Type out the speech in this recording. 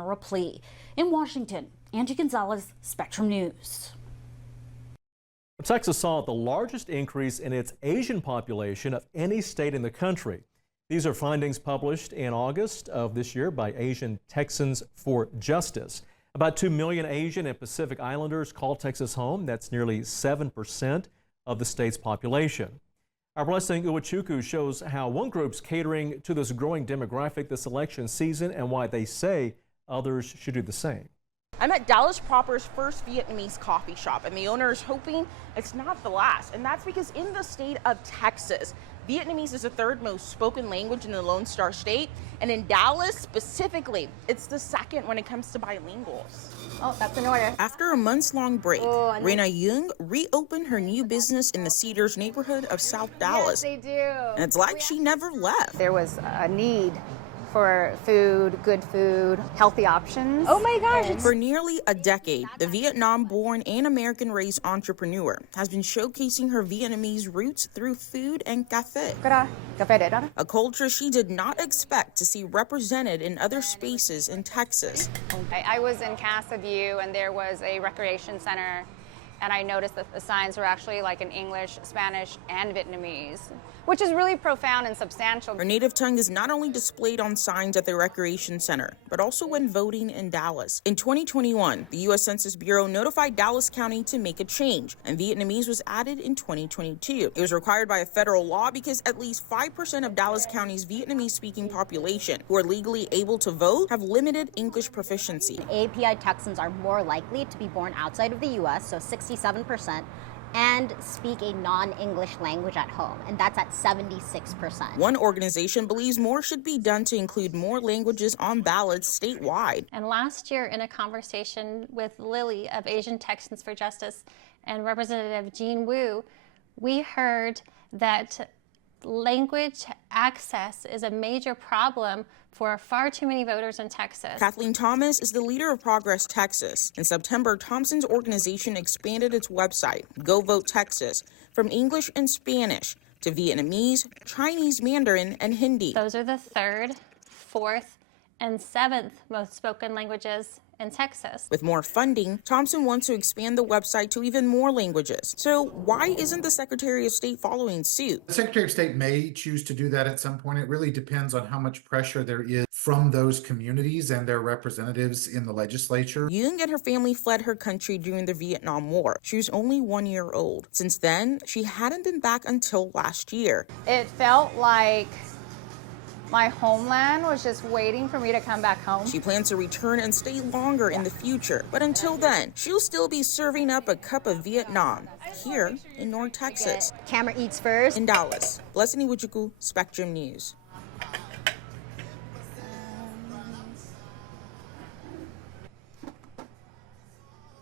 enter a plea. In Washington, Angie Gonzalez, Spectrum News. Texas saw the largest increase in its Asian population of any state in the country. These are findings published in August of this year by Asian Texans for Justice. About 2 million Asian and Pacific Islanders call Texas home. That's nearly 7% of the state's population. Our Blessing Uwachuku shows how one group's catering to this growing demographic this election season and why they say others should do the same. I'm at Dallas proper's first Vietnamese coffee shop, and the owner is hoping it's not the last. And that's because in the state of Texas, Vietnamese is the third most spoken language in the Lone Star State. And in Dallas specifically, it's the second when it comes to bilinguals. Oh, that's an order. After a months-long break, Rena Young reopened her new business in the Cedars neighborhood of South Dallas. Yes, they do. And it's like she never left. There was a need for food, good food, healthy options. Oh my gosh. For nearly a decade, the Vietnam-born and American-raised entrepreneur has been showcasing her Vietnamese roots through food and cafe. A culture she did not expect to see represented in other spaces in Texas. I was in Casa View, and there was a recreation center, and I noticed that the signs were actually like in English, Spanish, and Vietnamese, which is really profound and substantial. Her native tongue is not only displayed on signs at the recreation center, but also when voting in Dallas. In 2021, the U.S. Census Bureau notified Dallas County to make a change, and Vietnamese was added in 2022. It was required by a federal law because at least 5% of Dallas County's Vietnamese-speaking population who are legally able to vote have limited English proficiency. API Texans are more likely to be born outside of the U.S., so 67%, and speak a non-English language at home, and that's at 76%. One organization believes more should be done to include more languages on ballots statewide. And last year, in a conversation with Lily of Asian Texans for Justice and Representative Jean Wu, we heard that language access is a major problem for far too many voters in Texas. Kathleen Thomas is the leader of Progress Texas. In September, Thompson's organization expanded its website, Go Vote Texas, from English and Spanish to Vietnamese, Chinese Mandarin, and Hindi. Those are the third, fourth, and seventh most spoken languages in Texas. With more funding, Thompson wants to expand the website to even more languages. So why isn't the Secretary of State following suit? The Secretary of State may choose to do that at some point. It really depends on how much pressure there is from those communities and their representatives in the legislature. Young and her family fled her country during the Vietnam War. She was only 1 year old. Since then, she hadn't been back until last year. It felt like my homeland was just waiting for me to come back home. She plans to return and stay longer in the future. But until then, she'll still be serving up a cup of Vietnam here in North Texas. Camera eats first. In Dallas, Blessing Uwachuku, Spectrum News.